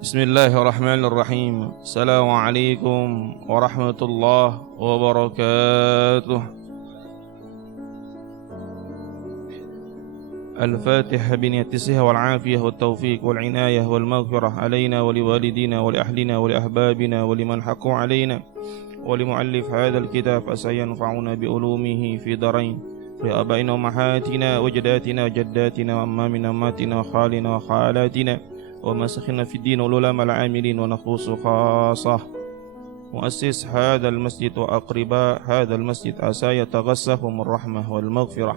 Bismillahirrahmanirrahim. Assalamualaikum warahmatullahi wabarakatuh. Al-Fatihah biniyatiha wal afiyah wat taufiq wal inayah wal maghfirah alaina wa liwalidina wa li ahlina wa li ahbabina wa liman haqu alaina wa li muallif hadzal kitab asayanfa'una bi ulumihi fi darain wa abaina wa mahatina wa jaddatina wa jaddatina wa ammamina wa matina wa khalina wa khalatina ومسخنا في الدين والعلماء العاملين ونخص خاصة مؤسس هذا المسجد وأقرباء هذا المسجد عسى يتغسهم الرحمة والمغفرة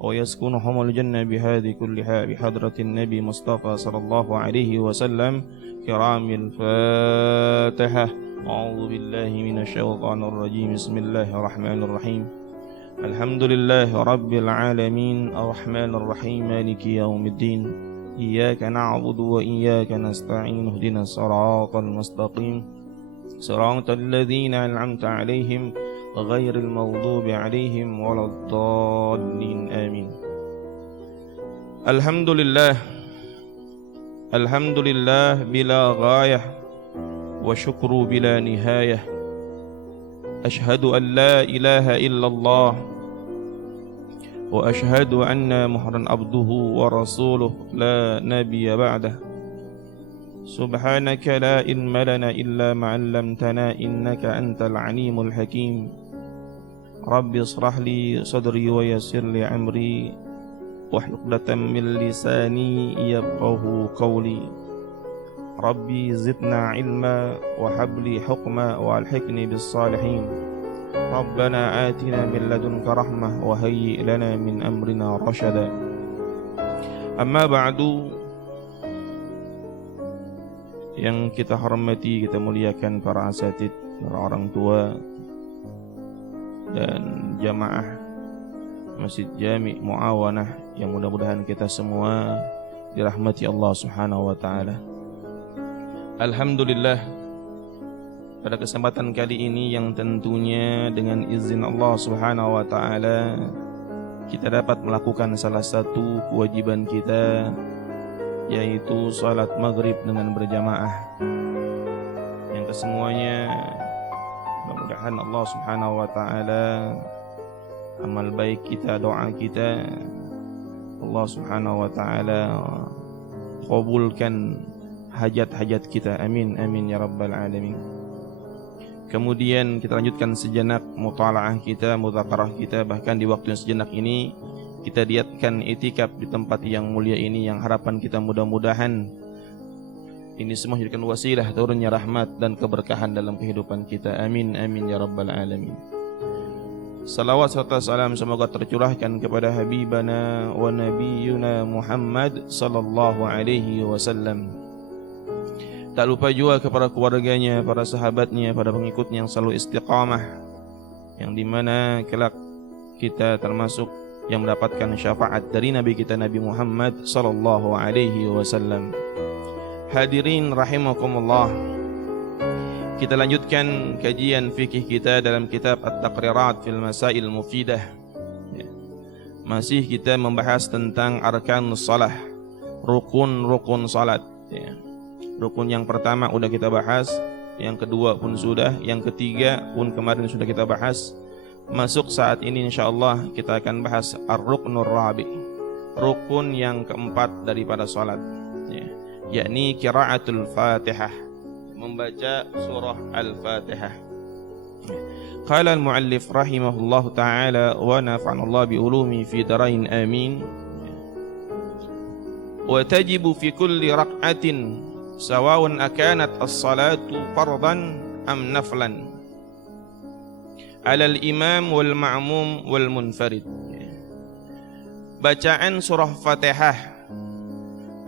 ويسكنهم الجنة بهذه كلها بحضرة النبي مصطفى صلى الله عليه وسلم كرام الفاتحة. أعوذ بالله من الشيطان الرجيم. بسم الله الرحمن الرحيم. الحمد لله رب العالمين الرحمن الرحيم مالك يوم الدين إياك نعبد وإياك نستعين اهدنا الصراط المستقيم صراط الذين أنعمت عليهم غير المغضوب عليهم ولا الضالين آمين. الحمد لله بلا غاية وشكر بلا نهاية أشهد أن لا إله إلا الله وأشهد أن محمدًا عبده ورسوله لا نبي بعده. سبحانك لا علم لنا إلا ما علمتنا إنك أنت العليم الحكيم. رب اشرح لي صدري ويسر لي أمري واحلل عقدة من لساني يفقهوا قولي. ربي زدنا علما وهب لي حكما والحقني بالصالحين. Rabbana atina min ladunka rahmah wa hayyi lana min amrina rasyada. Amma ba'du. Yang kita hormati, kita muliakan para asatid, para orang tua dan jamaah Masjid Jami' Muawanah yang mudah-mudahan kita semua dirahmati Allah Subhanahu wa taala. Alhamdulillah, pada kesempatan kali ini yang tentunya dengan izin Allah Subhanahu wa taala kita dapat melakukan salah satu kewajiban kita, yaitu salat maghrib dengan berjamaah. Yang kesemuanya mudah-mudahan Allah Subhanahu wa taala amal baik kita, doa kita Allah Subhanahu wa taala kabulkan hajat-hajat kita. Amin amin ya rabbal alamin. Kemudian kita lanjutkan sejenak mutalaah kita, mudzakarah kita. Bahkan di waktu yang sejenak ini kita diatkan itikaf di tempat yang mulia ini, yang harapan kita mudah-mudahan ini semua menjadikan wasilah turunnya rahmat dan keberkahan dalam kehidupan kita. Amin amin ya rabbal alamin. Salawat serta salam semoga tercurahkan kepada habibana wa nabiyuna Muhammad sallallahu alaihi wasallam. Tak lupa juga kepada keluarganya, para sahabatnya, para pengikutnya yang selalu istiqamah, yang dimana kelak kita termasuk yang mendapatkan syafaat dari Nabi kita Nabi Muhammad sallallahu alaihi wasallam. Hadirin rahimakumullah, kita lanjutkan kajian fikih kita dalam kitab At-Taqrirat fil Masail Mufidah. Masih kita membahas tentang arkanus salah, rukun-rukun salat. Rukun yang pertama udah kita bahas, yang kedua pun sudah, yang ketiga pun kemarin sudah kita bahas. Masuk saat ini insyaallah kita akan bahas ar-ruknur rabi', rukun yang keempat daripada salat, yakni qiraatul Fatihah, membaca surah Al-Fatihah. Qala al-muallif rahimahullahu taala wa nafa'ana Allah bi ulumi fi darain amin. Wa tajibu fi kulli rak'atin sawa'un akanat as-salatu fardan am naflan 'ala al-imam wal ma'mum wal munfarid. Bacaan surah Fatihah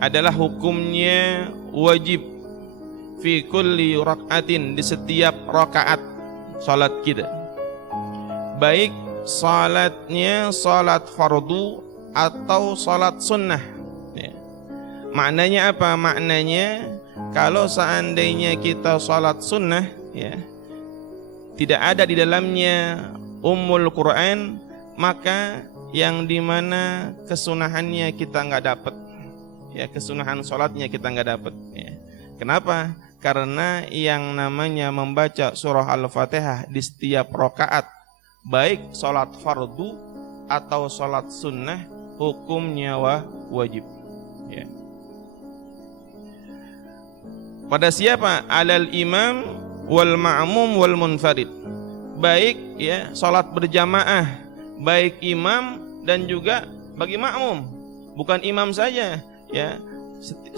adalah hukumnya wajib fi kulli rak'atin, di setiap rakaat salat kita, baik salatnya salat fardu atau salat sunnah. Ya. Maknanya apa? Maknanya kalau seandainya kita salat sunnah, ya, tidak ada di dalamnya Ummul Quran, maka yang dimana kesunahannya kita nggak dapat, ya, kesunahan salatnya kita nggak dapat. Ya. Kenapa? Karena yang namanya membaca surah Al-Fatihah di setiap rakaat, baik salat fardu atau salat sunnah, hukumnya wajib. Ya. Pada siapa? Alal imam wal ma'mum wal munfarid. Baik, ya, salat berjamaah, baik imam dan juga bagi makmum. Bukan imam saja, ya.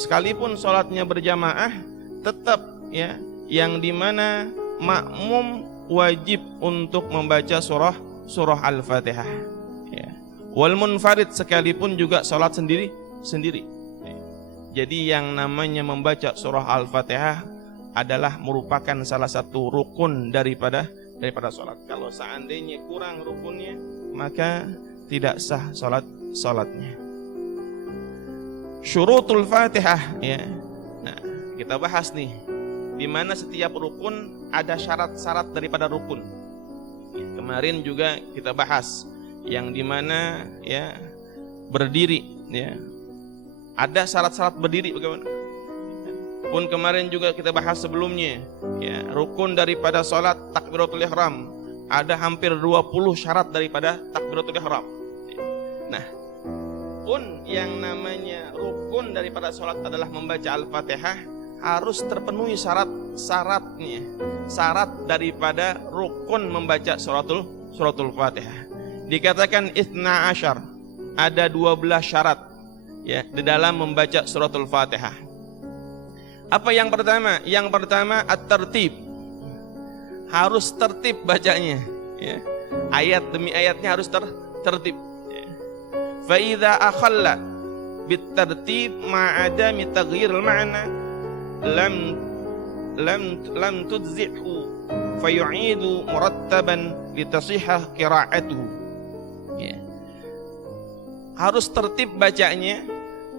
Sekalipun salatnya berjamaah, tetap, ya, yang dimana makmum wajib untuk membaca surah Al-Fatihah. Ya. Wal munfarid, sekalipun juga salat sendiri. Ya. Jadi yang namanya membaca surah Al-Fatihah adalah merupakan salah satu rukun daripada salat. Kalau seandainya kurang rukunnya, maka tidak sah salatnya. Syurutul Fatihah, ya. Nah, kita bahas nih, di mana setiap rukun ada syarat-syarat daripada rukun. Ya, kemarin juga kita bahas yang dimana, ya, berdiri, ya, ada syarat-syarat berdiri bagaimana. Pun kemarin juga kita bahas sebelumnya, ya, rukun daripada salat takbiratul ihram, ada hampir 20 syarat daripada takbiratul ihram. Nah, pun yang namanya rukun daripada salat adalah membaca Al-Fatihah, harus terpenuhi syaratnya. Syarat daripada rukun membaca suratul Fatihah. Dikatakan 12, ada 12 syarat, ya, di dalam membaca suratul Fatihah. Apa yang pertama? Yang pertama at-tertib. Harus tertib bacanya, ya. Ayat demi ayatnya harus tertib. Fa idza akhalla bit-tartib ma'adami taghyiril ma'na lam tudzihu fayu'idu murattaban litasihah qira'atuhu. Ya. Harus tertib bacanya.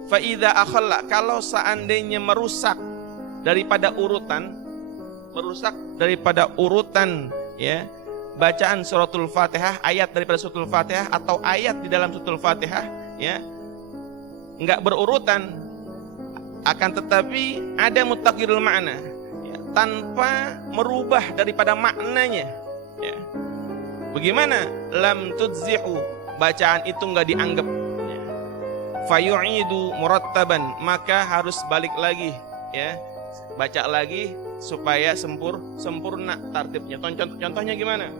Fa idza akhalla, kalau seandainya merusak daripada urutan, ya, bacaan suratul Fatihah, ayat daripada suratul Fatihah atau ayat di dalam suratul Fatihah, ya, enggak berurutan, akan tetapi ada mutaghyirul ma'na, ya, tanpa merubah daripada maknanya, ya. Bagaimana? Lam tudzihu, bacaan itu enggak dianggap, ya. Fayu'idu murattaban, maka harus balik lagi, ya, baca lagi supaya sempurna tartibnya. Contohnya gimana?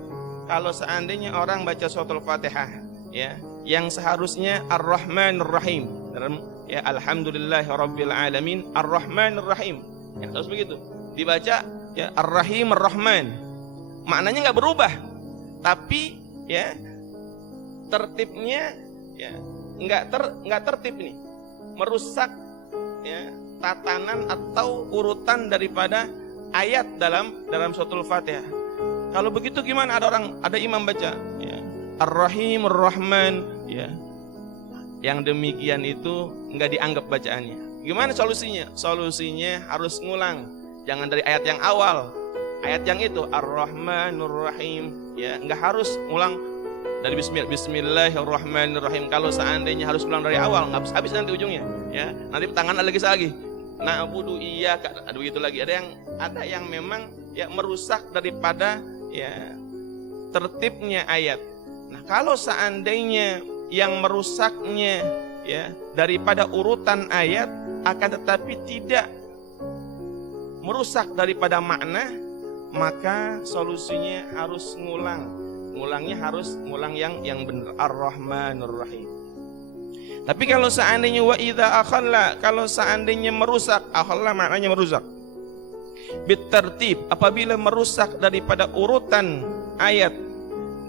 Kalau seandainya orang baca suratul Fatihah, ya, yang seharusnya Ar-Rahmanir Rahim, ya, Alhamdulillahirabbil alamin Ar-Rahmanir Rahim, yang harus begitu dibaca, ya, Ar-Rahim Ar-Rahman, maknanya nggak berubah, tapi, ya, tertibnya, ya, nggak tertib nih, merusak, ya, tatanan atau urutan daripada ayat dalam suratul Fatihah. Kalau begitu gimana? Ada imam baca, ya, Ar-Rahim Ar-Rahman, ya, yang demikian itu nggak dianggap bacaannya. Gimana solusinya? Solusinya harus ngulang, jangan dari ayat yang awal, ayat yang itu Ar-Rahmanur Rahim, ya, nggak harus ngulang dari Bismillahirrahmanirrahim. Kalau seandainya harus ulang dari awal, nggak habis nanti ujungnya, ya, nanti tangan lagi na'budu iyyaka, aduh itu lagi. Ada yang memang, ya, merusak daripada, ya, tertibnya ayat. Nah, kalau seandainya yang merusaknya, ya, daripada urutan ayat, akan tetapi tidak merusak daripada makna, maka solusinya harus ngulangnya harus ngulang yang benar, Ar-Rahmanur Rahim. Tapi kalau seandainya wa idza akhalla, kalau seandainya merusak, akhalla maknanya merusak, bitartib, apabila merusak daripada urutan ayat,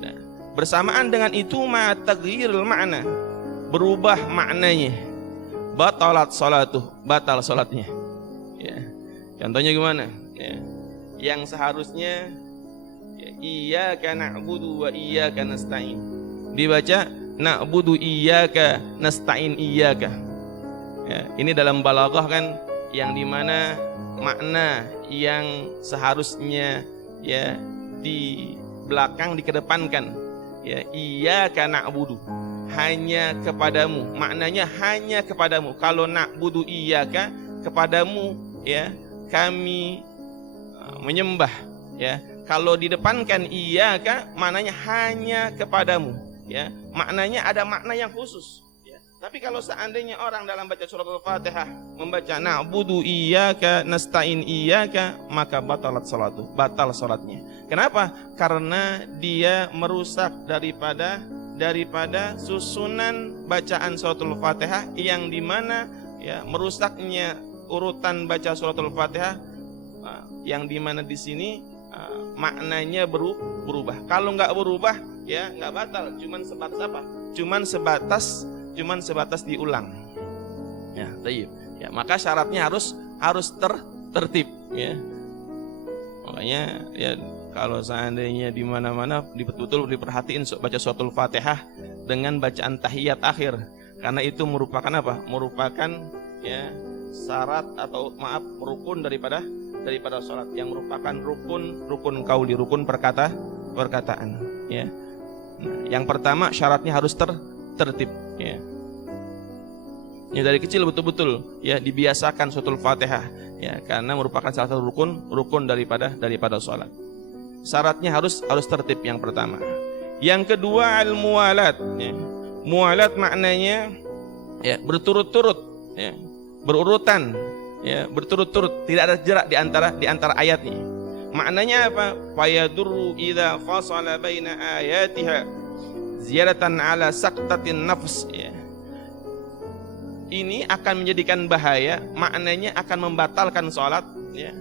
nah, bersamaan dengan itu ma taghyirul ma'na, berubah maknanya, batalat salatuh, batal salatnya, ya. Contohnya gimana, ya, yang seharusnya, ya, iyyaka na'budu wa iyyaka nasta'in. Dibaca na'budu iyyaka nasta'in iyyaka. Ya, ini dalam balaghah kan yang dimana makna yang seharusnya ya di belakang dikedepankan. Ya, iyyaka na'budu, hanya kepadamu. Maknanya hanya kepadamu. Kalau na'budu iyyaka, kepadamu ya kami menyembah. Ya, kalau didepankan iyyaka, maknanya hanya kepadamu. Ya, maknanya ada makna yang khusus. Ya. Tapi kalau seandainya orang dalam baca surat Al-Fatihah membaca na'budu iyyaka nasta'in iyyaka, maka batal salatnya. Kenapa? Karena dia merusak daripada susunan bacaan suratul Fatihah, yang dimana ya merusaknya urutan baca suratul Fatihah, yang dimana di sini maknanya berubah. Kalau nggak berubah ya nggak batal, cuman sebatas apa? Cuman sebatas diulang. Ya, tayyib. Ya, maka syaratnya harus tertib ya. Makanya ya kalau seandainya di mana-mana betul-betul diperhatiin baca suratul Fatihah dengan bacaan tahiyat akhir, karena itu merupakan apa? Merupakan ya syarat atau rukun daripada salat, yang merupakan rukun qauli, rukun perkataan ya. Nah, yang pertama syaratnya harus tertib ya. Ya, dari kecil betul-betul ya dibiasakan suratul Fatihah ya, karena merupakan salah satu rukun daripada salat. Syaratnya harus tertib yang pertama. Yang kedua al-muwalat ya. Muwalat maknanya ya berturut-turut ya, berurutan ya, berturut-turut, tidak ada jarak di antara ayatnya. Maknanya apa? Fayadurru idza fasala baina ayatiha ziyadatan ala saqtatin nafs ya. Ini akan menjadikan bahaya, maknanya akan membatalkan salat ya,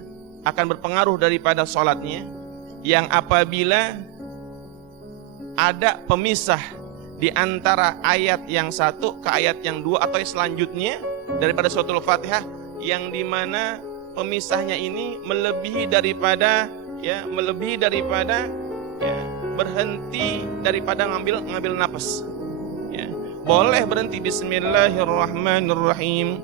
akan berpengaruh daripada salatnya, yang apabila ada pemisah di antara ayat yang satu ke ayat yang dua atau selanjutnya daripada suratul Fatihah, yang dimana pemisahnya ini melebihi daripada ya berhenti daripada ngambil napas ya. Boleh berhenti bismillahirrahmanirrahim,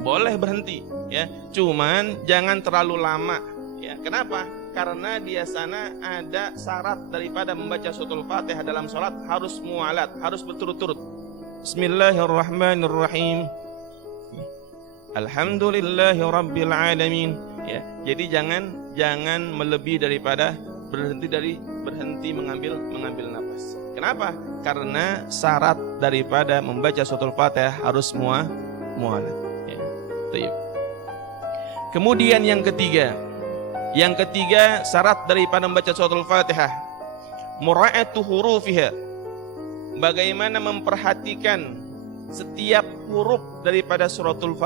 boleh berhenti ya, cuman jangan terlalu lama ya. Kenapa? Karena di sana ada syarat daripada membaca suratul Fatihah dalam salat, harus mualat, harus berturut-turut. Bismillahirrahmanirrahim, alhamdulillahi rabbil alamin ya. Jadi jangan melebihi daripada berhenti mengambil nafas. Kenapa? Karena syarat daripada membaca suratul Fatihah harus mualat ya. Baik. Kemudian yang ketiga syarat daripada membaca suratul Fatihah mura'atu hurufiha, bagaimana memperhatikan setiap huruf daripada suratul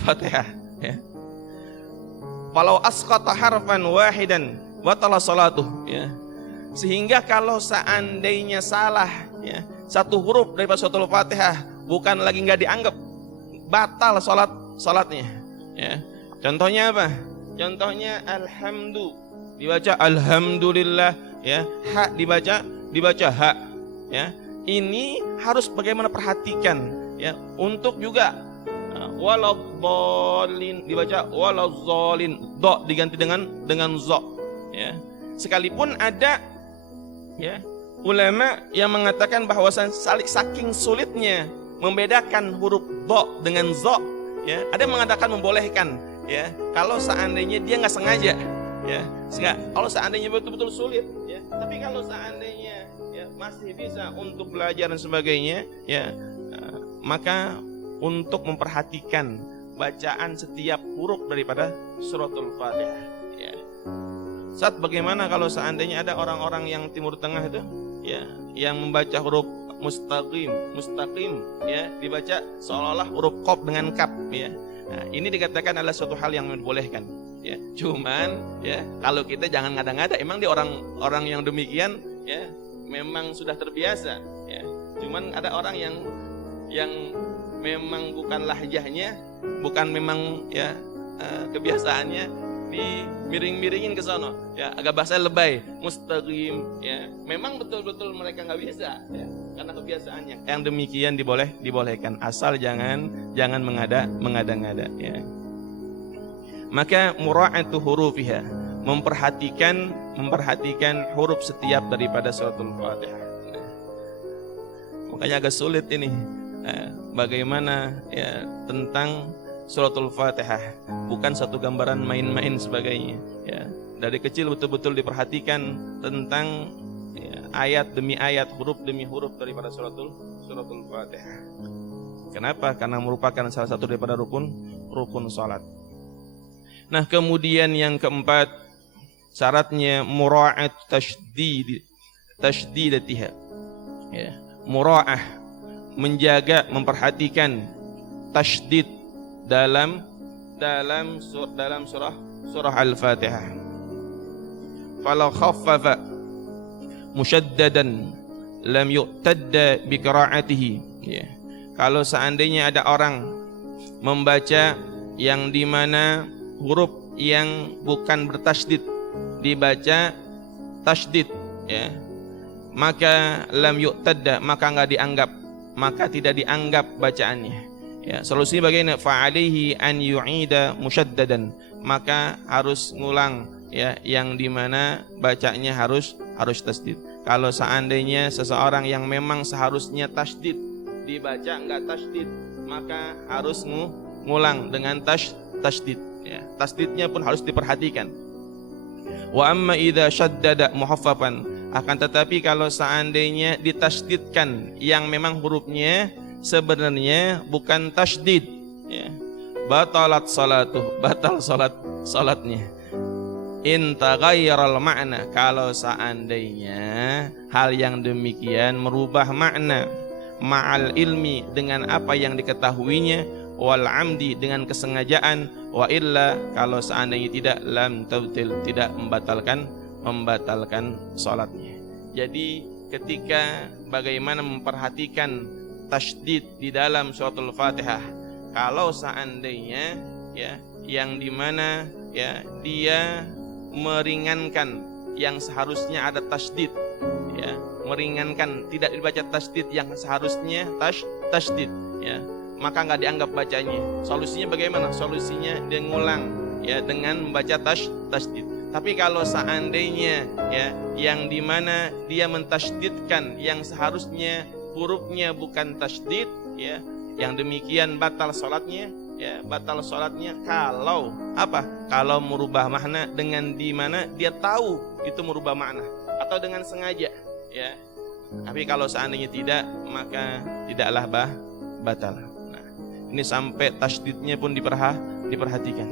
Fatihah ya. Walau asqata harfan wahidan batala salatuh ya. Sehingga kalau seandainya salah ya satu huruf daripada suratul Fatihah, bukan lagi nggak dianggap, batal salatnya ya. Contohnya apa? Contohnya alhamdu dibaca alhamdulillah ya, ha dibaca ha ya. Ini harus bagaimana perhatikan ya, untuk juga waladhdallin dibaca waladzallin, do diganti dengan zo ya. Sekalipun ada ya ulama yang mengatakan bahwasan saking sulitnya membedakan huruf do dengan zo ya, ada yang mengatakan membolehkan ya, kalau seandainya dia nggak sengaja ya, kalau seandainya betul-betul sulit ya. Tapi kalau seandainya ya masih bisa untuk belajar dan sebagainya ya, maka untuk memperhatikan bacaan setiap huruf daripada suratul Fatihah ya. Saat bagaimana kalau seandainya ada orang-orang yang Timur Tengah itu ya, yang membaca huruf mustaqim ya, dibaca seolah-olah huruf qaf dengan kaf ya. Nah, ini dikatakan adalah suatu hal yang dibolehkan ya. Cuman ya kalau kita jangan ngada-ngada, emang dia orang yang demikian ya memang sudah terbiasa ya. Cuman ada orang yang memang bukan lahjahnya, bukan memang ya kebiasaannya di miring-miringin ke sana, ya, agak bahasa lebay, mustaqim, ya. Memang betul-betul mereka nggak bisa, ya, karena kebiasaannya. Yang demikian dibolehkan, asal jangan mengada-ngada, ya. Maka mura'atu hurufiha, memperhatikan huruf setiap daripada suratul Fatihah. Makanya agak sulit ini, bagaimana, ya, tentang suratul Fatihah, bukan satu gambaran main-main sebagainya, ya. Dari kecil betul-betul diperhatikan tentang, ya, ayat demi ayat, huruf demi huruf daripada suratul Fatihah. Kenapa? Karena merupakan salah satu daripada rukun salat. Nah, kemudian yang keempat, syaratnya mura'at tashdidatiha, ya. Mura'ah, menjaga, memperhatikan tashdid dalam surah Al-Fatihah. Falau khaffafa musyaddadan lam yu'tadda bi qira'atihi, ya. Kalau seandainya ada orang membaca yang dimana huruf yang bukan bertasydid dibaca tasydid, ya, maka lam yu'tadda, maka tidak dianggap bacaannya. Ya, solusinya bagaimana? Fa'alaihi an yu'ida musyaddadan, maka harus ngulang, ya, yang dimana bacanya harus tasydid. Kalau seandainya seseorang yang memang seharusnya tasydid dibaca enggak tasydid, maka harus ngulang dengan tasydid, ya. Tasydidnya pun harus diperhatikan. Wa amma idza syaddada muhaffafan, akan tetapi kalau seandainya ditasydidkan yang memang hurufnya sebenarnya bukan tasydid, ya, batal salatnya. In taghayyaral ma'na, kalau seandainya hal yang demikian merubah makna, ma'al ilmi, dengan apa yang diketahuinya, wal amdi, dengan kesengajaan, wa illa, kalau seandainya tidak, lam tabtil, tidak membatalkan salatnya. Jadi ketika bagaimana memperhatikan tasydid di dalam suratul Fatihah, kalau seandainya, ya, yang dimana, ya, dia meringankan yang seharusnya ada tasydid, ya, meringankan, tidak dibaca tasydid yang seharusnya tasydid, ya, maka nggak dianggap bacanya. Solusinya bagaimana? Solusinya dia ngulang, ya, dengan membaca tasydid. Tapi kalau seandainya, ya, yang dimana dia mentasydidkan yang seharusnya hurufnya bukan tasydid, ya, yang demikian batal salatnya, ya, batal salatnya kalau apa? Kalau merubah makna dengan dimana dia tahu itu merubah makna, atau dengan sengaja, ya. Tapi kalau seandainya tidak, maka tidaklah batal. Nah, ini sampai tasydidnya pun diperhatikan.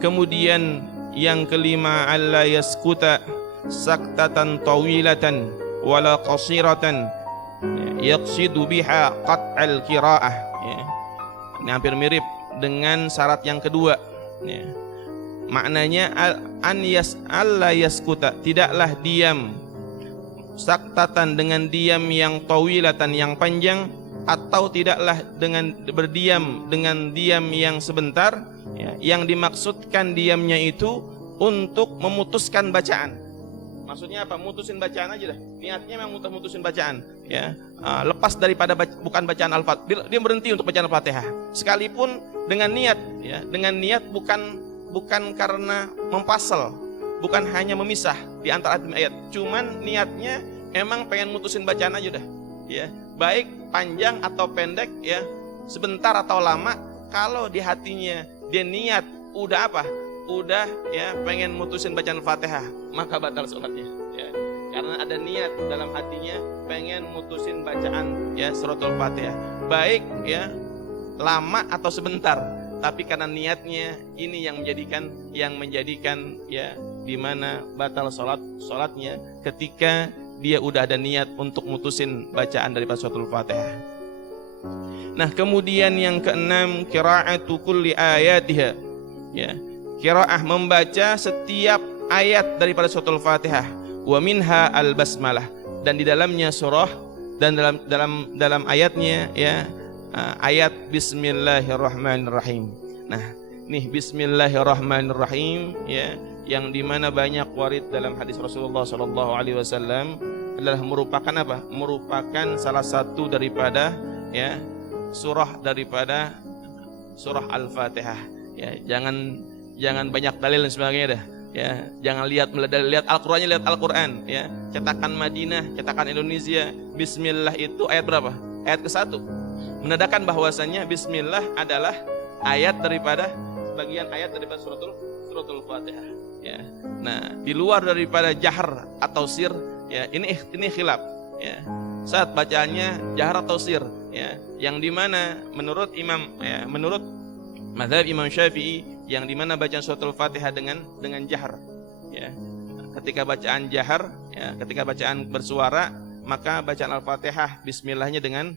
Kemudian yang kelima, alla yaskuta saktatan tawilatan wala qasiratan yaqsidu biha qat'al qiraah, ya. Ini hampir mirip dengan syarat yang kedua, ya. Maknanya alla yaskuta, tidaklah diam, saktatan, dengan diam yang tawilatan, yang panjang, atau tidaklah dengan berdiam dengan diam yang sebentar, ya. Yang dimaksudkan diamnya itu untuk memutuskan bacaan. Maksudnya apa? Mutusin bacaan aja dah. Niatnya memang mutusin bacaan, ya. Lepas daripada bukan bacaan Al-Fatihah, dia berhenti untuk bacaan Al-Fatihah. Sekalipun dengan niat, ya, dengan niat bukan karena mempasal, bukan hanya memisah di antara ayat, cuman niatnya emang pengen mutusin bacaan aja dah, ya. Baik panjang atau pendek, ya, sebentar atau lama, kalau di hatinya dia niat udah apa? Udah, ya, pengen mutusin bacaan Al-Fatihah, maka batal sholatnya, ya. Karena ada niat dalam hatinya pengen mutusin bacaan, ya, suratul Fatihah, baik, ya, lama atau sebentar, tapi karena niatnya ini yang menjadikan, ya, di mana batal sholatnya ketika dia udah ada niat untuk mutusin bacaan daripada suratul Fatihah. Nah, kemudian yang keenam, qira'atu kulli ayatiha, ya. Qiraah, membaca setiap ayat daripada suratul Fatihah, wa minha al-basmalah, dan di dalamnya surah, dan dalam ayatnya, ya, ayat Bismillahirrahmanirrahim. Nah, nih Bismillahirrahmanirrahim, ya, yang dimana banyak warid dalam hadis Rasulullah Sallallahu Alaihi Wasallam adalah merupakan apa? Merupakan salah satu daripada, ya, surah daripada surah Al-Fatihah. Ya, jangan banyak dalil dan sebagainya dah. Ya, jangan lihat Al-Qur'annya, lihat Al-Qur'an, ya. Cetakan Madinah, cetakan Indonesia. Bismillah itu ayat berapa? Ayat ke-1. Menandakan bahwasannya bismillah adalah ayat daripada bagian ayat daripada suratul Fatihah, ya. Nah, di luar daripada jahar atau sir, ya, ini khilaf, ya. Saat bacaannya jahar atau sir, ya, yang dimana menurut menurut mazhab Imam Syafi'i, yang dimana bacaan suratul Fatihah dengan jahar, ya. Ketika bacaan jahar, ya, ketika bacaan bersuara, maka bacaan Al-Fatihah bismillahnya dengan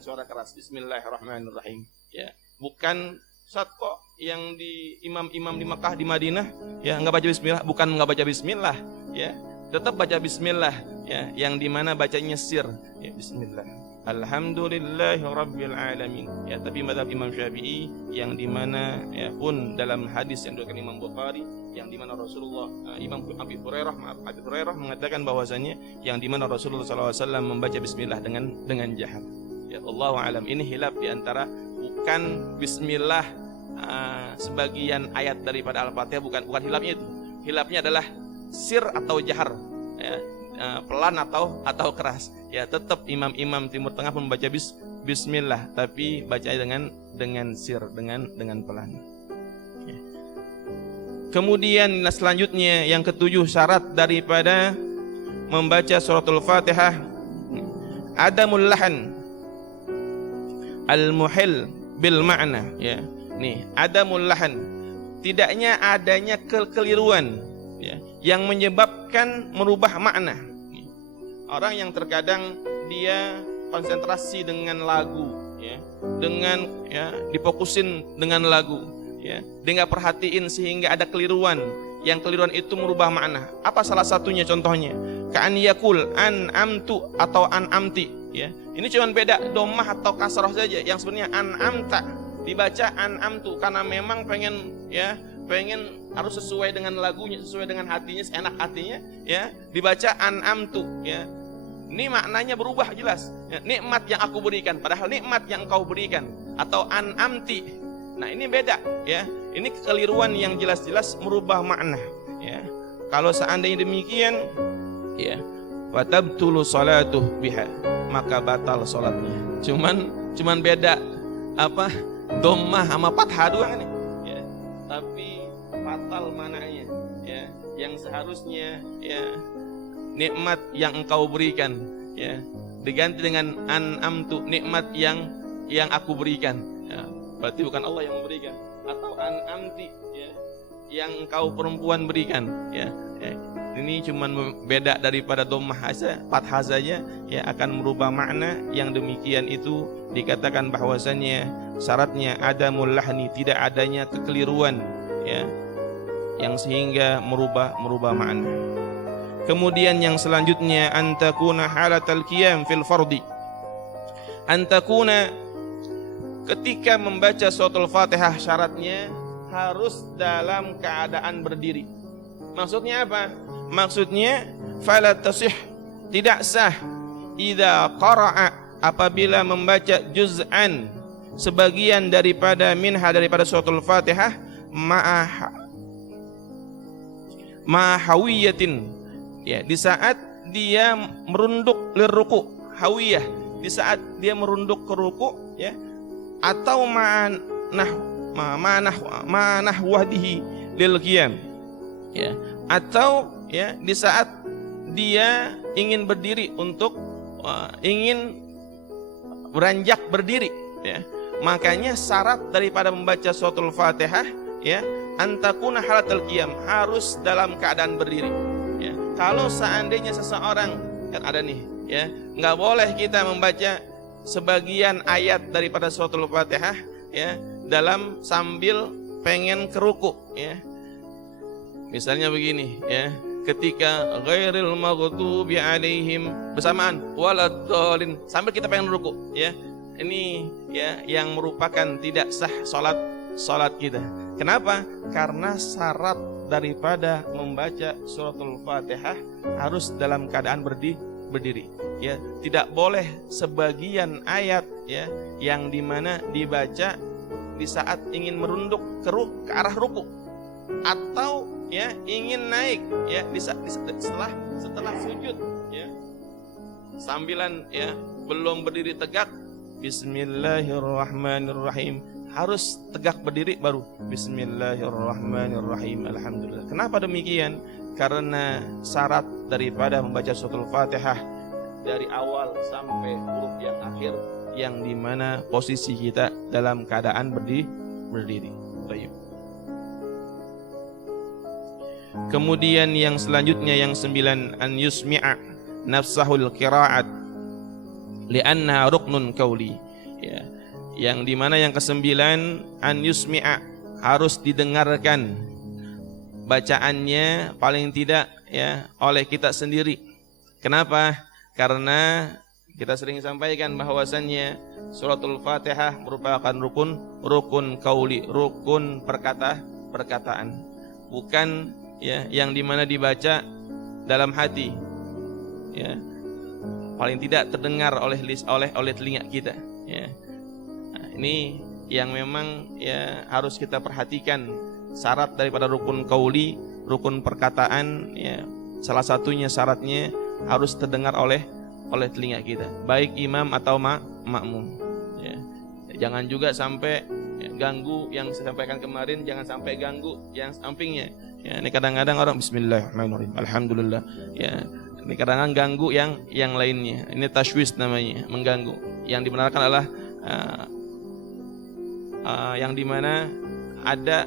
suara keras, Bismillahirrahmanirrahim, ya. Bukan saat kok yang di imam-imam di Mekah, di Madinah, ya, nggak baca bismillah, bukan nggak baca bismillah, ya, tetap baca bismillah, ya, yang dimana bacanya sir, ya, bismillah, alhamdulillahirabbil alamin, ya. Tapi mazhab Imam Syafi'i yang dimana, ya, pun dalam hadis yang diriwayatkan Imam Bukhari, yang dimana Rasulullah, Imam Abi Hurairah mengatakan bahwasanya yang dimana Rasulullah SAW membaca bismillah dengan jahar. Ya, Allahu alam, ini hilaf di antara, bukan bismillah sebagian ayat daripada Al-Fatihah, bukan hilafnya itu. Hilafnya adalah sir atau jahar, ya, pelan atau keras. Ya, tetap imam-imam Timur Tengah membaca bismillah, tapi bacanya dengan sir, dengan pelan. Ya. Kemudian selanjutnya yang ketujuh, syarat daripada membaca suratul Fatihah, adamul lahan al-muhil bil ma'na, ya. Nih, adamul lahan, tidaknya adanya kekeliruan, ya, yang menyebabkan merubah makna. Orang yang terkadang dia konsentrasi dengan lagu, ya, difokusin dengan lagu, ya, dia nggak perhatiin sehingga ada keliruan, yang keliruan itu merubah makna. Apa salah satunya contohnya? Ka'an yakul an amtu atau an amti, ya. Ini cuma beda dhammah atau kasrah saja, yang sebenarnya an amta dibaca an amtu karena memang pengen harus sesuai dengan lagunya, sesuai dengan hatinya, seenak hatinya, ya, dibaca an amtu, ya. Ini maknanya berubah jelas, ya, nikmat yang aku berikan, padahal nikmat yang engkau berikan, atau an amti. Nah, ini beda, ya. Ini kekeliruan yang jelas-jelas merubah makna, ya. Kalau seandainya demikian, ya, fatabtulu salatuh biha, maka batal salatnya. Cuman beda apa? Dhammah sama fathah doang nih, ya. Tapi fatal mananya, ya. Yang seharusnya, ya, nikmat yang engkau berikan, ya, diganti dengan an'amtu, nikmat yang aku berikan, ya. Berarti bukan Allah yang memberikan, atau an'amti, ya, yang engkau perempuan berikan, ya. Ini cuman beda daripada dhammah saja, fathah saja, ya, akan merubah makna. Yang demikian itu dikatakan bahwasannya syaratnya adamul lahni, tidak adanya kekeliruan, ya, yang sehingga merubah makna. Kemudian yang selanjutnya, antakuna halatal qiyam fil fardi, antakuna ketika membaca suratul Fatihah syaratnya harus dalam keadaan berdiri. Maksudnya apa? Maksudnya fala tasih, tidak sah, idza qara'a, apabila membaca juz'an, sebagian daripada minha, daripada suratul Fatihah, mahawiyatin, ya, di saat dia merunduk liruku, hawiyah, di saat dia merunduk ke ruku, ya, atau manah wahdihi lil qiyam, ya, atau, ya, di saat dia ingin berdiri untuk ingin beranjak berdiri, ya. Makanya syarat daripada membaca suratul Fatihah, ya, antakuna halatal qiyam, harus dalam keadaan berdiri, ya. Kalau seandainya seseorang, kan ada nih, ya, nggak boleh kita membaca sebagian ayat daripada suratul Fatihah, ya, dalam sambil pengen ke ruku, ya. Misalnya begini, ya, ketika ghairil maghdubi alaihim bersamaan waladdallin, sambil kita pengen ruku, ya. Ini, ya, yang merupakan tidak sah salat salat kita. Kenapa? Karena syarat daripada membaca suratul Fatihah harus dalam keadaan berdiri. Ya, tidak boleh sebagian ayat ya yang dimana dibaca di saat ingin merunduk ke arah ruku atau ya ingin naik ya setelah sujud ya sambilan ya belum berdiri tegak Bismillahirrahmanirrahim, harus tegak berdiri baru Bismillahirrahmanirrahim, alhamdulillah. Kenapa demikian? Karena syarat daripada membaca suratul Fatihah dari awal sampai huruf yang akhir yang dimana posisi kita dalam keadaan berdiri. Baik. Kemudian yang selanjutnya yang 9, an yusmi'a nafsahul qira'at li'anna ruknun qauli. Ya. Yang dimana yang ke-9, an yusmi'a, harus didengarkan bacaannya paling tidak ya oleh kita sendiri. Kenapa? Karena kita sering sampaikan bahwasannya suratul Fatihah merupakan rukun qauli, rukun perkataan, bukan ya yang dimana dibaca dalam hati, ya paling tidak terdengar oleh telinga kita. Ya. Nah, ini yang memang ya harus kita perhatikan, syarat daripada rukun qauli, rukun perkataan. Ya, salah satunya syaratnya harus terdengar oleh telinga kita, baik imam atau makmum. Ya. Jangan juga sampai ganggu yang saya sampaikan kemarin, jangan sampai ganggu yang sampingnya. Ya, ini kadang-kadang orang Bismillahirrahmanirrahim, alhamdulillah. Ya, ini kadang-kadang ganggu yang lainnya. Ini tashwis namanya, mengganggu. Yang dibenarkan adalah yang dimana ada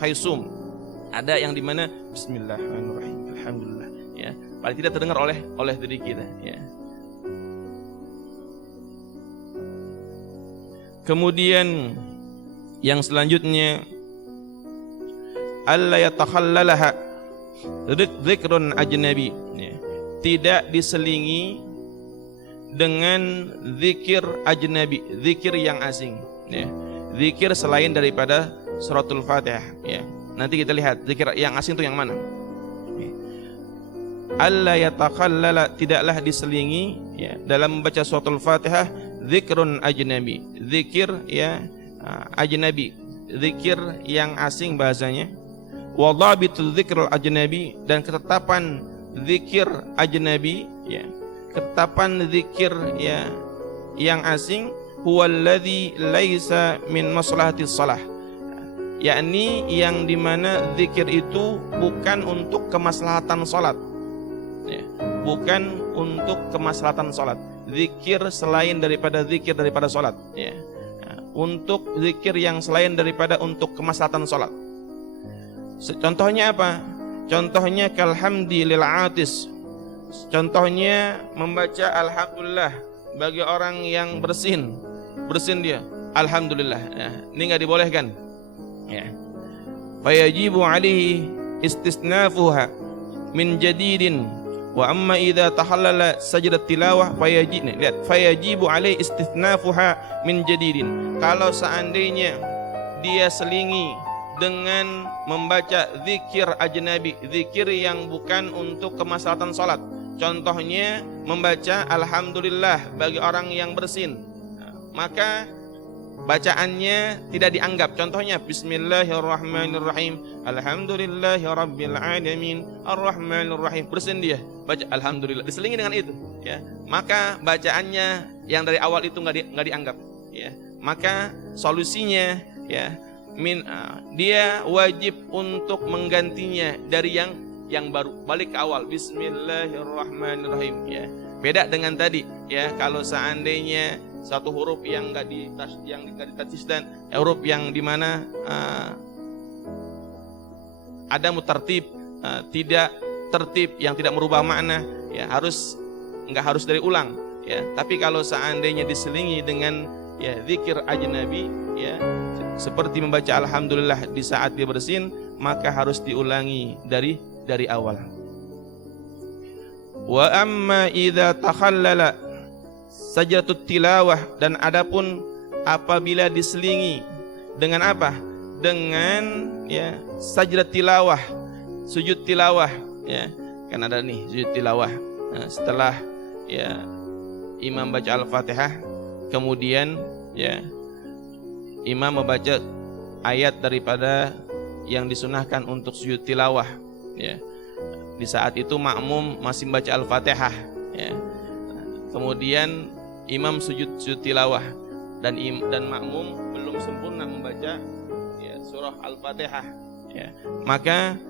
haisum, ada yang dimana Bismillahirrahmanirrahim, alhamdulillah. Ya, paling tidak terdengar oleh diri kita. Ya. Kemudian yang selanjutnya, alla yatakhallalaha dzikrun ajnabi, ya. Tidak diselingi dengan zikir ajnabi, zikir yang asing, ya. Zikir selain daripada suratul Fatihah, ya. Nanti kita lihat zikir yang asing itu yang mana. Alla yatakhallala, tidaklah diselingi ya dalam membaca suratul Fatihah zikrun ajnabi, zikir ya ajnabi, zikir yang asing bahasanya. Wa dhabitul dzikrul ajnabi, dan ketetapan zikir ajnabi ya, ketetapan zikir ya yang asing, huwallazi laisa min maslahatis shalah, yakni yang dimana zikir itu bukan untuk kemaslahatan salat. Ya, bukan untuk kemaslahatan salat. Zikir selain daripada zikir daripada salat, ya. Untuk zikir yang selain daripada untuk kemaslahatan salat. Contohnya apa? Contohnya kalhamdi lil atis. Contohnya membaca alhamdulillah bagi orang yang bersin dia, alhamdulillah. Ya, ini enggak dibolehkan. Ya. Fayajibu alaihi istisnafuha min jadidin. Wa amma idza tahallala sajdat tilawah fayajibu alai istithnafuha min jadidin. Kalau seandainya dia selingi dengan membaca zikir ajnabi, zikir yang bukan untuk kemaslahatan salat. Contohnya membaca alhamdulillah bagi orang yang bersin, maka bacaannya tidak dianggap. Contohnya Bismillahirrahmanirrahim, alhamdulillahirabbil alamin, arrahmanirrahim, bersin dia baca alhamdulillah, diselingi dengan itu ya, maka bacaannya yang dari awal itu nggak dianggap ya. Maka solusinya ya dia wajib untuk menggantinya dari yang baru, balik ke awal Bismillahirrahmanirrahim ya. Beda dengan tadi ya, kalau seandainya satu huruf yang enggak ditajwid dan huruf yang dimana ada mutartib, tidak tertib, yang tidak merubah makna ya, enggak harus dari ulang ya. Tapi kalau seandainya diselingi dengan ya zikir ajnabi ya, seperti membaca alhamdulillah di saat dia bersin, maka harus diulangi dari awal. Wa amma idza takhallala sajdatut tilawah, dan adapun apabila diselingi Dengan apa? Dengan ya sajdah tilawah, sujud tilawah, ya. Kan ada nih sujud tilawah. Nah, setelah ya imam baca Al-Fatihah, kemudian ya imam membaca ayat daripada yang disunahkan untuk sujud tilawah, ya. Di saat itu makmum masih membaca Al-Fatihah, ya. Kemudian imam sujud tilawah dan makmum belum sempurna membaca ya surah Al-Fatihah, ya. Maka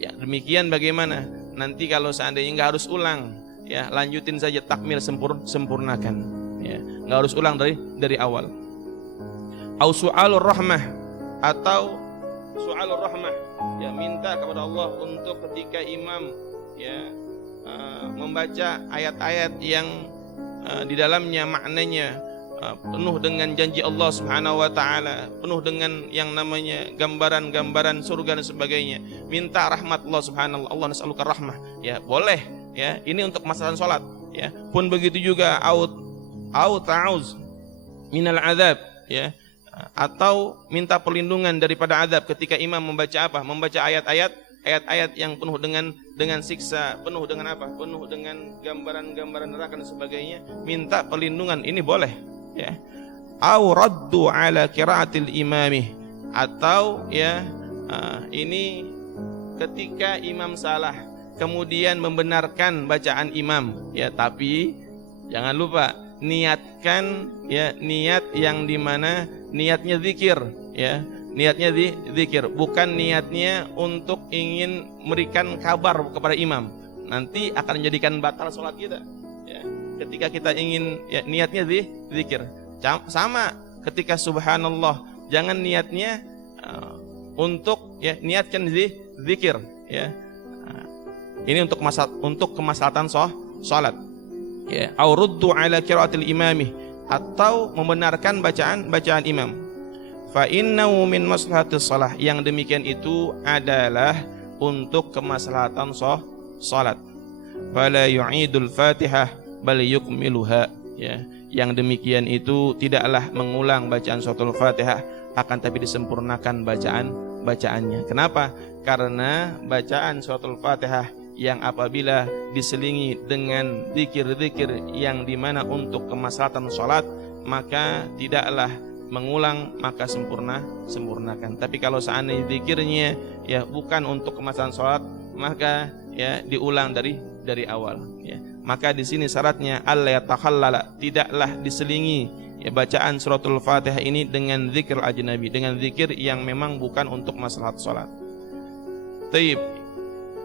ya demikian bagaimana? Nanti kalau seandainya nggak harus ulang, ya lanjutin saja takmil, sempurnakan, ya. Nggak harus ulang dari awal. Au su'alur rahmah, atau su'alur rahmah, ya minta kepada Allah untuk ketika imam ya membaca ayat-ayat yang di dalamnya maknanya penuh dengan janji Allah Subhanahu wa taala, penuh dengan yang namanya gambaran-gambaran surga dan sebagainya. Minta rahmat Allah Subhanahu wa taala, nas'aluka rahmah. Ya, boleh, ya. Ini untuk masalah salat, ya. Pun begitu juga au ta'uz minal azab, ya. Atau minta perlindungan daripada azab ketika imam membaca apa? Membaca ayat-ayat yang penuh dengan siksa, penuh dengan apa? Penuh dengan gambaran-gambaran neraka dan sebagainya. Minta perlindungan, ini boleh, ya. Au raddu ala qiraatil imamih, atau ya ini ketika imam salah kemudian membenarkan bacaan imam, ya, tapi jangan lupa niatkan ya niat yang dimana niatnya zikir, ya. Niatnya zikir, bukan niatnya untuk ingin memberikan kabar kepada imam. Nanti akan menjadikan batal sholat kita, ya. Ketika kita ingin ya, niatnya zikir. Sama ketika subhanallah, jangan niatnya untuk ya niatkan zikir, ya. Ini untuk kemaslahatan sholat, ya. Au ruddu ala qiraatil imamih, atau membenarkan bacaan imam. Fa innahu min maslahatis shalah, yang demikian itu adalah untuk kemaslahatan salat. Fala yu'idul Fatihah bal yukmiluha, ya. Yang demikian itu tidaklah mengulang bacaan suratul Fatihah, akan tapi disempurnakan bacaannya. Kenapa? Karena bacaan suratul Fatihah yang apabila diselingi dengan zikir-zikir yang dimana untuk kemaslahatan maka tidaklah mengulang, maka sempurnakan. Tapi kalau seandainya zikirnya ya bukan untuk kemaslahatan sholat, maka ya diulang dari awal, ya. Maka di sini syaratnya alla yatakhallala, tidaklah diselingi ya bacaan suratul Fatihah ini dengan zikir ajnabi, dengan zikir yang memang bukan untuk maslahat sholat. Taib.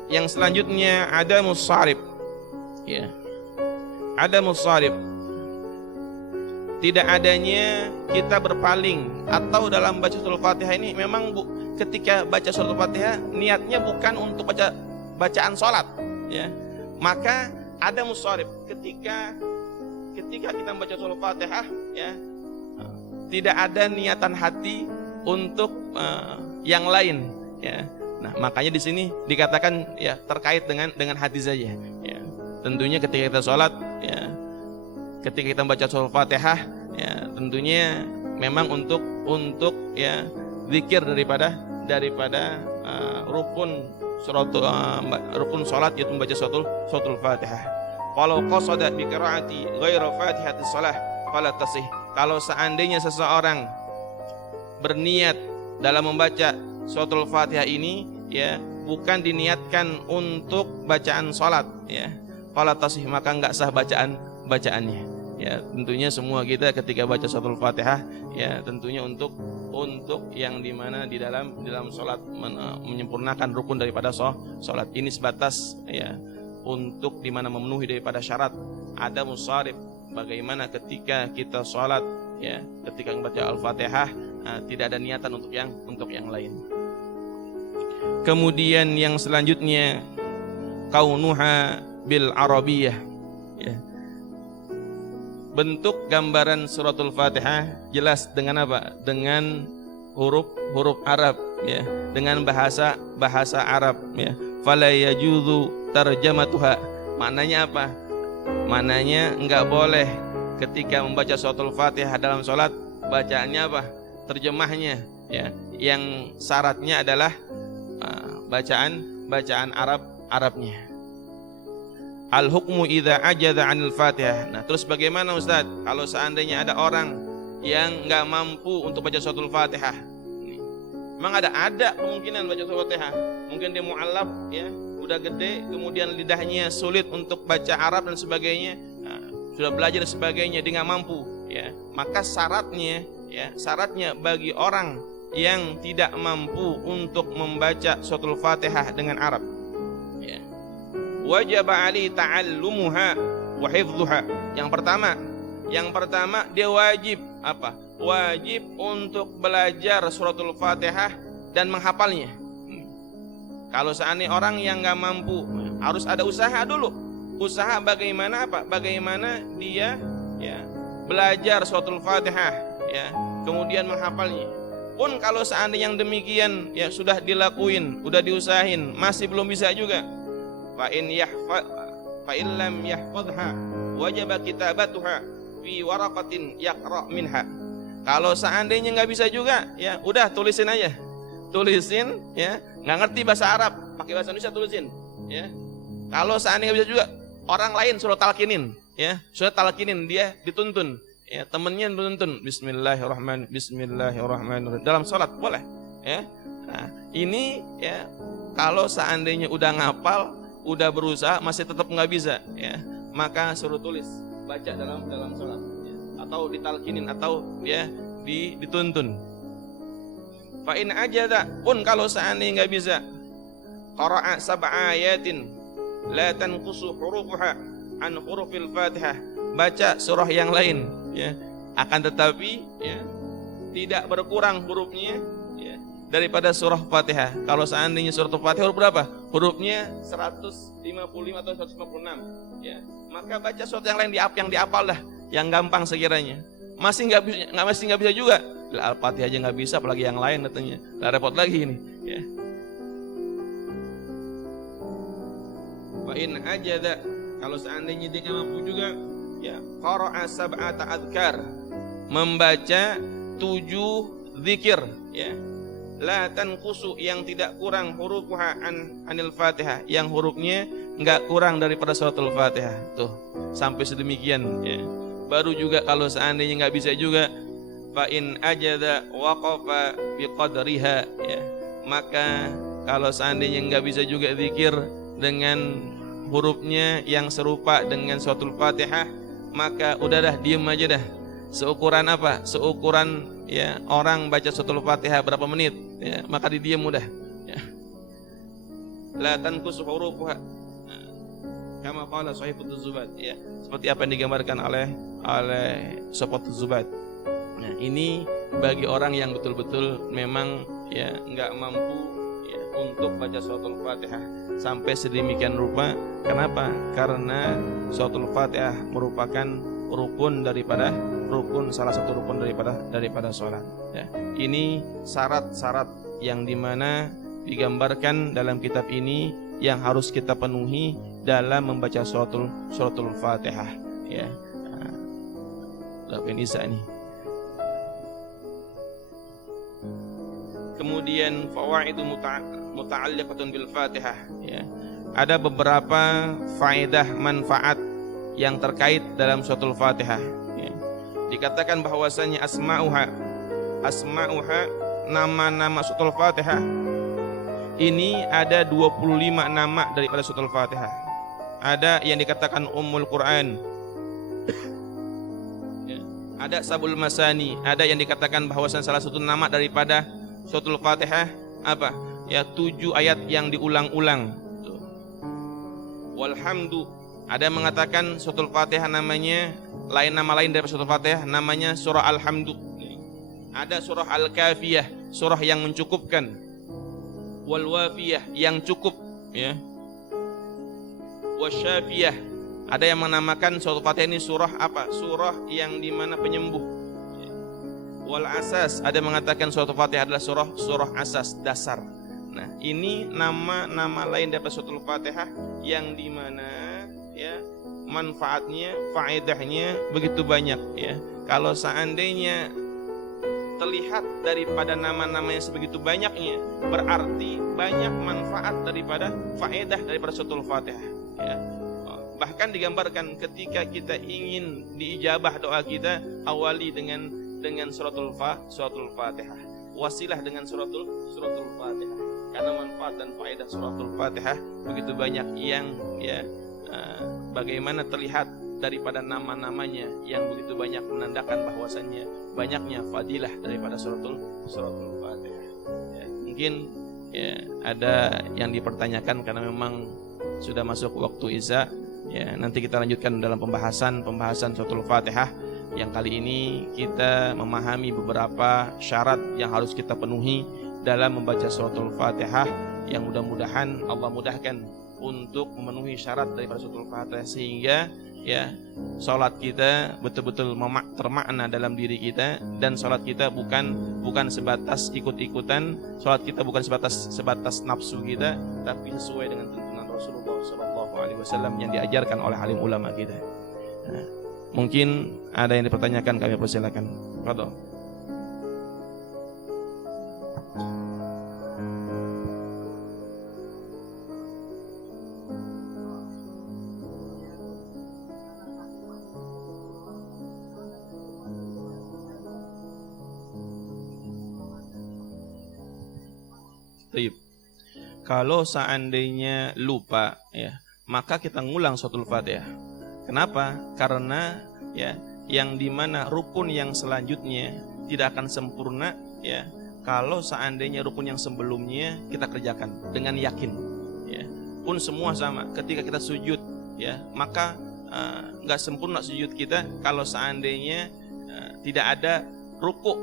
Yang selanjutnya ada musarib, ya. Ada musarib, tidak adanya kita berpaling, atau dalam baca suratul Fatihah ini memang ketika baca suratul Fatihah niatnya bukan untuk bacaan sholat, ya. Maka ada musarib ketika kita membaca suratul Fatihah, ya, tidak ada niatan hati untuk yang lain, ya. Nah, makanya di sini dikatakan ya terkait dengan hati saja, ya. Tentunya ketika kita sholat, ya, ketika kita membaca suratul Fatihah, ya, tentunya memang untuk ya zikir daripada rukun sholat, yaitu membaca suratul Fatihah. Kalau qasada bi qiraati ghaira Fatihatis shalah fala tasih. Kalau seandainya seseorang berniat dalam membaca suratul Fatihah ini, ya, bukan diniatkan untuk bacaan sholat, ya, fala tasih, maka enggak sah bacaannya. Ya, tentunya semua kita ketika baca suratul Fatihah, ya, tentunya untuk yang dimana di dalam sholat menyempurnakan rukun daripada sholat. Ini sebatas ya untuk dimana memenuhi daripada syarat. Ada musarif, bagaimana ketika kita sholat, ya, ketika membaca Al-Fatihah tidak ada niatan untuk yang lain. Kemudian yang selanjutnya kaunuha bil arabiyah, ya. Bentuk gambaran suratul Fatihah jelas dengan apa? Dengan huruf Arab, ya, dengan bahasa Arab, ya. Fala yajuzu tarjamatuha. Maknanya apa? Maknanya enggak boleh ketika membaca suratul Fatihah dalam salat bacaannya apa? terjemahnya ya, yang syaratnya adalah bacaan Arabnya. Al-hukmu idza ajaza 'anil Fatihah. Nah, terus bagaimana Ustaz kalau seandainya ada orang yang enggak mampu untuk baca suratul Fatihah? Memang ada kemungkinan baca suratul Fatihah. Mungkin dia mu'allaf ya, udah gede, kemudian lidahnya sulit untuk baca Arab dan sebagainya. Nah, sudah belajar dan sebagainya, dia enggak mampu ya. Maka syaratnya bagi orang yang tidak mampu untuk membaca suratul Fatihah dengan Arab ya, wajib ali ta'allumuha wa hifdhuha. Yang pertama dia wajib apa? Wajib untuk belajar suratul Fatihah dan menghafalnya. Kalau seandainya orang yang enggak mampu, harus ada usaha dulu. Usaha bagaimana apa? Bagaimana dia ya belajar suratul Fatihah ya, kemudian menghafalnya. Pun kalau seandainya yang demikian ya sudah dilakuin, udah diusahin, masih belum bisa juga, fa in lam yahfadha wajib kitabatuha fi waraqatin yaqra minha. Kalau seandainya nggak bisa juga ya udah tulisin aja, ya, nggak ngerti bahasa Arab pakai bahasa Indonesia tulisin ya. Kalau seandainya nggak bisa juga, orang lain suruh talkinin ya, dia dituntun ya, temennya menuntun Bismillahirrahmanirrahim dalam sholat boleh ya. Nah, ini ya kalau seandainya udah ngapal, udah berusaha masih tetap nggak bisa ya, maka suruh tulis, baca dalam sholat ya, atau ditalkinin atau ya dituntun. Fa in ajaza, pun kalau seandainya nggak bisa, qara'a sab'a ayatin la tanqusu hurufuha an hurufil Fatihah, baca surah yang lain ya, akan tetapi ya tidak berkurang hurufnya ya daripada surah Fatihah. Kalau seandainya surah Fatihah huruf berapa? Hurufnya 155 atau 156 ya, maka baca surah yang lain yang dihafal dah, yang gampang sekiranya. Masih nggak bisa juga, Al-Fatihah aja nggak bisa, apalagi yang lain katanya. Lah repot lagi ini ya. Wa in ajada, kalau seandainya dia nggak mampu juga ya, qara'a sab'ata adhkar, membaca 7 zikir ya, la tanqusu, yang tidak kurang hurufuha anil Fatihah, yang hurufnya enggak kurang daripada suratul Fatihah. Tuh, sampai sedemikian ya. Baru juga kalau seandainya enggak bisa juga, fa in ajada waqafa biqadriha ya, maka kalau seandainya enggak bisa juga zikir dengan hurufnya yang serupa dengan suratul Fatihah, maka udah dah, diem aja dah. Seukuran apa? Seukuran ya orang baca suratul Fatihah berapa menit ya, maka didiem udah ya. La tanqus hurufuha kama qala Sahibul Zubat ya, seperti apa yang digambarkan oleh Sahibul Zubat. Nah, ini bagi orang yang betul-betul memang ya enggak mampu ya untuk baca suratul Fatihah sampai sedemikian rupa. Kenapa? Karena suratul Fatihah merupakan salah satu rukun daripada sholat ya. Ini syarat-syarat yang dimana digambarkan dalam kitab ini yang harus kita penuhi dalam membaca suratul Fatihah ya. Nah, Isa ini. Kemudian fawaidu muta'alliqatun bil Fatihah ya. Ada beberapa faedah manfaat yang terkait dalam suratul Fatihah ya. Dikatakan bahwasanya asma'uha, nama-nama suratul Fatihah ini ada 25 nama daripada suratul Fatihah. Ada yang dikatakan Ummul Quran ya. Ada Sabul Masani, ada yang dikatakan bahwasanya salah satu nama daripada suratul Fatihah apa? Ya 7 ayat yang diulang-ulang. Walhamdu, ada yang mengatakan suratul Fatihah namanya nama lain dari suratul Fatihah namanya surah Alhamdu. Ada surah Al-Kafiyah, surah yang mencukupkan. Wal Wafiyah, yang cukup ya. Wasyafiyah, ada yang menamakan suratul Fatihah ini surah apa? Surah yang dimana penyembuh. Wal Asas, ada yang mengatakan suratul Fatihah adalah surah asas, dasar. Nah, ini nama-nama lain dari suratul Fatihah yang dimana ya manfaatnya, faedahnya begitu banyak ya. Kalau seandainya terlihat daripada nama-namanya sebegitu banyaknya, berarti banyak manfaat daripada faedah daripada suratul Fatihah. Ya. Bahkan digambarkan ketika kita ingin diijabah doa kita, awali dengan suratul Fatihah. Wasilah dengan suratul Fatihah. Karena manfaat dan faedah suratul Fatihah begitu banyak yang bagaimana terlihat daripada nama-namanya yang begitu banyak menandakan bahwasannya banyaknya fadilah daripada suratul Fatihah. Ya, mungkin ada yang dipertanyakan karena memang sudah masuk waktu Isya. Ya, nanti kita lanjutkan dalam pembahasan suratul Fatihah. Yang kali ini kita memahami beberapa syarat yang harus kita penuhi dalam membaca suratul Fatihah, yang mudah-mudahan Allah mudahkan untuk memenuhi syarat daripada suratul Fatihah sehingga salat kita betul-betul termakna dalam diri kita, dan salat kita bukan sebatas ikut-ikutan, salat kita bukan sebatas nafsu kita, tapi sesuai dengan tuntunan Rasulullah SAW yang diajarkan oleh alim ulama kita. Nah, mungkin ada yang dipertanyakan, kami persilakan. Fadhol. Kalau seandainya lupa, maka kita ngulang suratul Fatihah. Kenapa? Karena yang dimana rukun yang selanjutnya tidak akan sempurna kalau seandainya rukun yang sebelumnya kita kerjakan dengan yakin. Pun semua sama. Ketika kita sujud, maka nggak sempurna sujud kita kalau seandainya tidak ada ruku,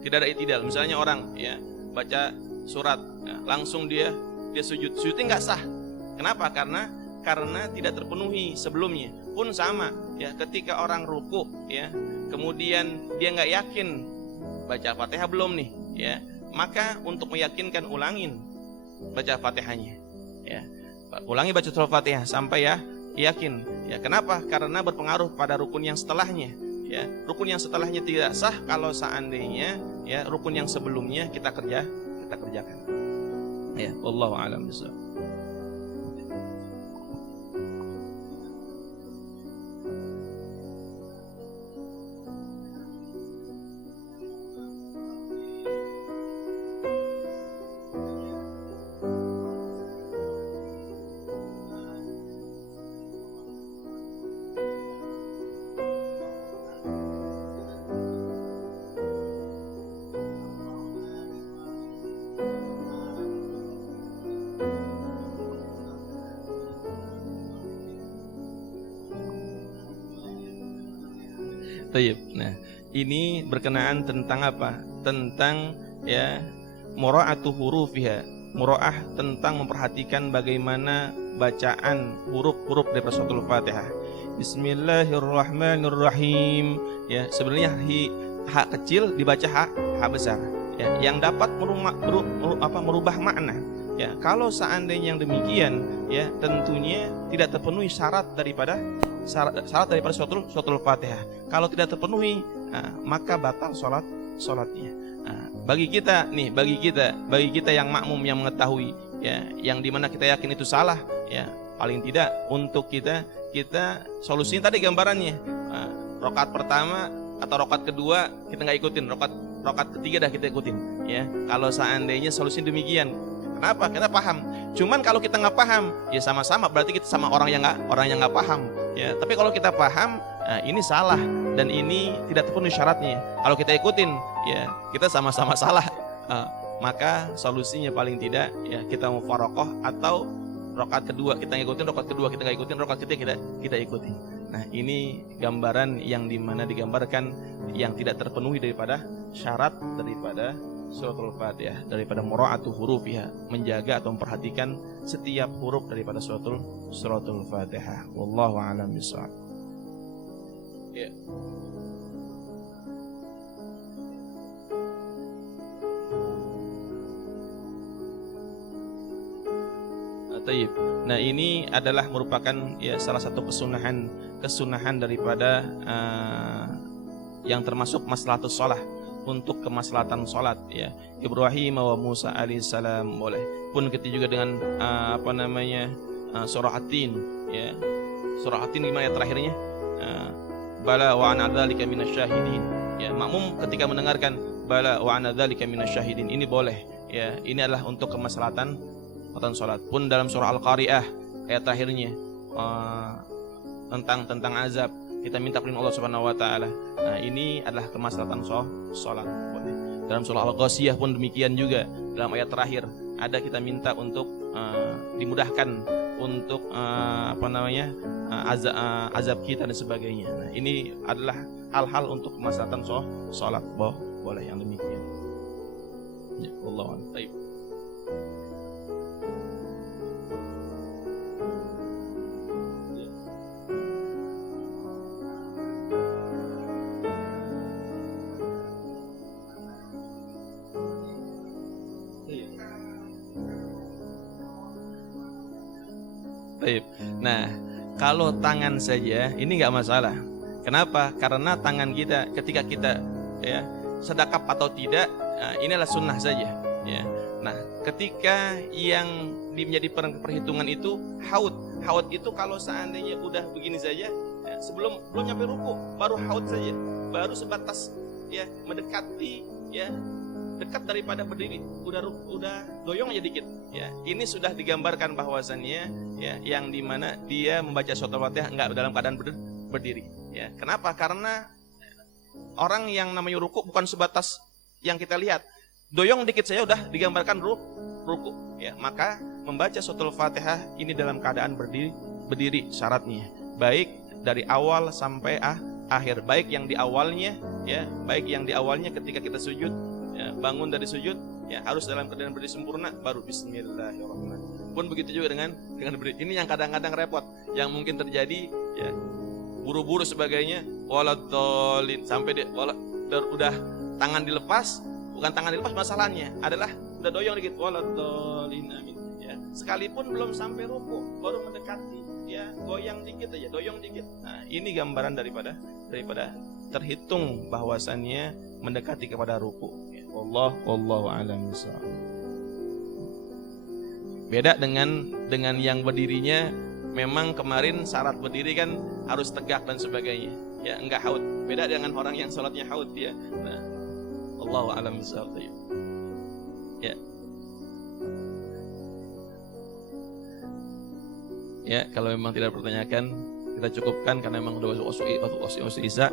tidak ada i'tidal. Misalnya orang baca surat, langsung dia sujudnya nggak sah. Kenapa? Karena tidak terpenuhi sebelumnya. Pun sama, ketika orang ruku, kemudian dia nggak yakin baca Fatihah belum nih, maka untuk meyakinkan ulangin baca Fatihahnya, ulangi baca surah Fatihah sampai yakin. Kenapa? Karena berpengaruh pada rukun yang setelahnya. Rukun yang setelahnya tidak sah kalau seandainya rukun yang sebelumnya kita kerjakan. Wallahu a'lam bishawab. Nah, ini berkenaan tentang apa? Tentang mura'atu hurufiha. Mura'ah tentang memperhatikan bagaimana bacaan huruf-huruf dari suratul Fatihah. Bismillahirrahmanirrahim. Sebenarnya ha kecil dibaca ha besar. Yang dapat merubah makna. Kalau seandainya yang demikian, tentunya tidak terpenuhi syarat daripada suratul Fatihah. Kalau tidak terpenuhi, maka batal salatnya. Bagi kita yang makmum yang mengetahui, yang dimana kita yakin itu salah, paling tidak untuk kita solusinya tadi gambarannya, rakaat pertama atau rakaat kedua kita nggak ikutin, rakaat ketiga dah kita ikutin. Kalau seandainya solusinya demikian. Kenapa? Kita paham. Cuman kalau kita nggak paham, sama-sama berarti kita sama orang yang nggak paham. Tapi kalau kita paham, ini salah dan ini tidak terpenuhi syaratnya. Kalau kita ikutin, kita sama-sama salah. Maka solusinya paling tidak kita mufaraqah, atau rakaat kedua kita ngikutin, rakaat kedua kita nggak ikutin, rakaat ketiga kita ikutin. Nah, ini gambaran yang dimana digambarkan yang tidak terpenuhi daripada syarat daripada suratul Fatihah, daripada mura'atu hurufiha, menjaga atau memperhatikan setiap huruf daripada suratul Fatihah. Wallahu a'lam bishawab. Nah, ini adalah merupakan salah satu kesunahan daripada yang termasuk maslahatus shalah, untuk kemaslahatan salat ya. Ibrahim wa Musa alaihissalam boleh. Pun begitu juga dengan surah At-Tin ya. Surah At-Tin gimana ayat terakhirnya? Bala wa ana dzalika minasyahidin. Ya, makmum ketika mendengarkan bala wa ana dzalika minasyahidin ini boleh ya. Ini adalah untuk kemaslahatan salat. Pun dalam surah Al-Qari'ah ayat terakhirnya tentang azab, kita minta perlindungan Allah Subhanahu wa taala. Nah, ini adalah kemaslahatan salat. Dalam surah Al-Ghasyiyah pun demikian juga. Dalam ayat terakhir ada kita minta untuk dimudahkan untuk azab kita dan sebagainya. Nah, ini adalah hal-hal untuk kemaslahatan salat. Boleh yang demikian. Ya, wallahu a'lam. Nah, kalau tangan saja ini nggak masalah. Kenapa? Karena tangan kita ketika kita ya sedekap atau tidak, inilah sunnah saja. Ya. Nah, ketika yang menjadi perhitungan itu haud itu kalau seandainya udah begini saja, ya, belum nyampe ruku, baru haud saja, baru sebatas ya mendekati ya dekat daripada berdiri, udah doyong aja dikit ya. Ini sudah digambarkan bahwasannya ya yang dimana dia membaca suratul Fatihah enggak dalam keadaan berdiri ya. Kenapa? Karena orang yang namanya ruku bukan sebatas yang kita lihat, doyong dikit saja udah digambarkan ruku ya. Maka membaca suratul Fatihah ini dalam keadaan berdiri syaratnya, baik dari awal sampai akhir, baik yang di awalnya ketika kita sujud ya, bangun dari sujud ya harus dalam keadaan berdiri sempurna, baru bismillahirrahmanirrahim. Pun begitu juga dengan berdiri. Ini yang kadang-kadang repot, yang mungkin terjadi ya, buru-buru sebagainya, waladhdallin sampai udah tangan dilepas, bukan tangan dilepas masalahnya adalah udah doyong dikit, waladhdallin amin ya. Sekalipun belum sampai ruku, baru mendekati ya, goyang dikit aja, doyong dikit. Nah, ini gambaran daripada terhitung bahwasannya mendekati kepada ruku. Wallahu a'lam bishawab. Beda dengan yang berdirinya, memang kemarin syarat berdiri kan harus tegak dan sebagainya. Ya, enggak haud. Beda dengan orang yang salatnya haud ya. Nah, wallahu a'lam bishawab. Ya. Ya, kalau memang tidak pertanyakan, kita cukupkan karena memang udah waktu Isya.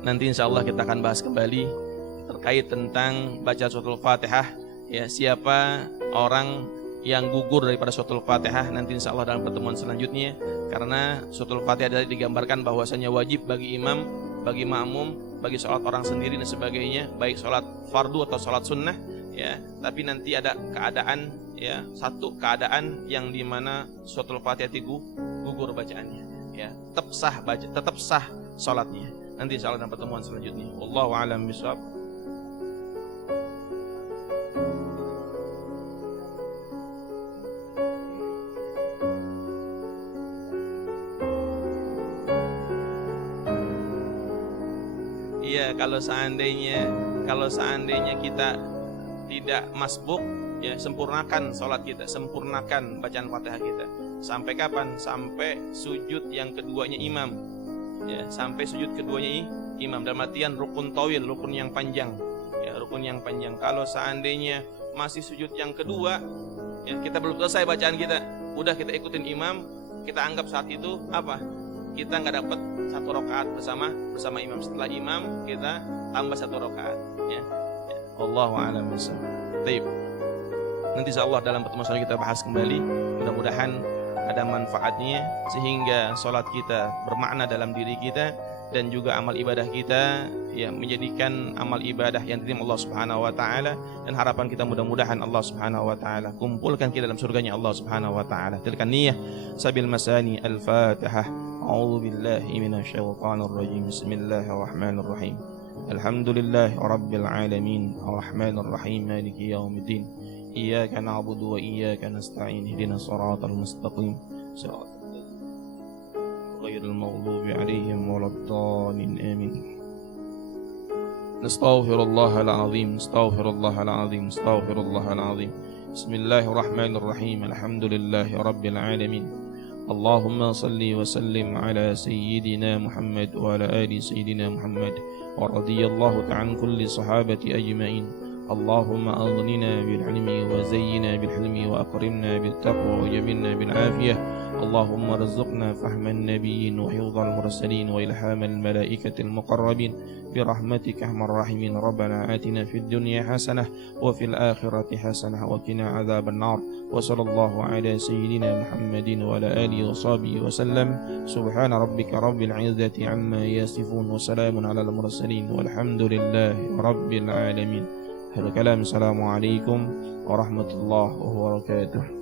Nanti insyaallah kita akan bahas kembali terkait tentang baca suratul Fatihah ya, siapa orang yang gugur daripada suratul Fatihah nanti insyaallah dalam pertemuan selanjutnya. Karena suratul Fatihah adalah digambarkan bahwasanya wajib bagi imam, bagi makmum, bagi sholat orang sendiri dan sebagainya, baik sholat fardu atau sholat sunnah ya. Tapi nanti ada keadaan ya, satu keadaan yang dimana suratul Fatihah gugur bacaannya ya, tetap sah sholatnya. Nanti insyaallah dalam pertemuan selanjutnya. Wallahu a'lam bishawab. Iya, kalau seandainya kita tidak masbuk ya, sempurnakan sholat kita, sempurnakan bacaan Fatihah kita. Sampai kapan? Sampai sujud yang keduanya imam ya, sampai sujud keduanya imam, dalam artian rukun tawil, rukun yang panjang ya, rukun yang panjang. Kalau seandainya masih sujud yang kedua ya, kita belum selesai bacaan kita, udah kita ikutin imam, kita anggap saat itu apa? Kita nggak dapat satu rakaat bersama imam. Setelah imam kita tambah satu rakaat ya. Wallahu a'lam bishawab. Baik. Nanti insyaallah dalam pertemuan selanjutnya kita bahas kembali. Mudah-mudahan ada manfaatnya sehingga sholat kita bermakna dalam diri kita dan juga amal ibadah kita ya, menjadikan amal ibadah yang diterima Allah Subhanahu wa taala, dan harapan kita mudah-mudahan Allah Subhanahu wa taala kumpulkan kita dalam surganya Allah Subhanahu wa taala. Tilkan niyyah sabil masani al-Fatihah. A'udzu billahi minasyaitonir rajim. Bismillahirrahmanirrahim. Alhamdulillahi rabbil alamin. Arrahmanir rahim. Maliki yaumiddin. Iyyaka na'budu wa iyyaka nasta'in. Ihdinas shiratal mustaqim. Ghairil maghdubi 'alaihim waladdallin. Amin. Astaghfirullah al-azim, astaghfirullah al-azim, astaghfirullah al-azim. Bismillahirrahmanirrahim. Alhamdulillahi rabbil alamin. Allahumma salli wa sallim ala sayyidina Muhammad wa ala ali sayyidina Muhammad wa radiyallahu ta'an kulli sahabati ajma'in. Allahumma aghnina bil ilmi wa zayyina bil hilmi wa akrimna bil taqwa wa jamilna bil afiyah. Allahumma rizqna fahman nabiyyin wa hifdhal mursalin wa ilhamal malaikatil muqarrabin برحمتك أرحم الراحمين. ربنا آتنا في الدنيا حسنة وفي الآخرة حسنة وقنا عذاب النار. وصلى الله على سيدنا محمد وعلى آله وصحبه وسلم. سبحان ربك رب العزة عما يصفون وسلام على المرسلين والحمد لله رب العالمين. هذا كلام. السلام عليكم ورحمة الله وبركاته.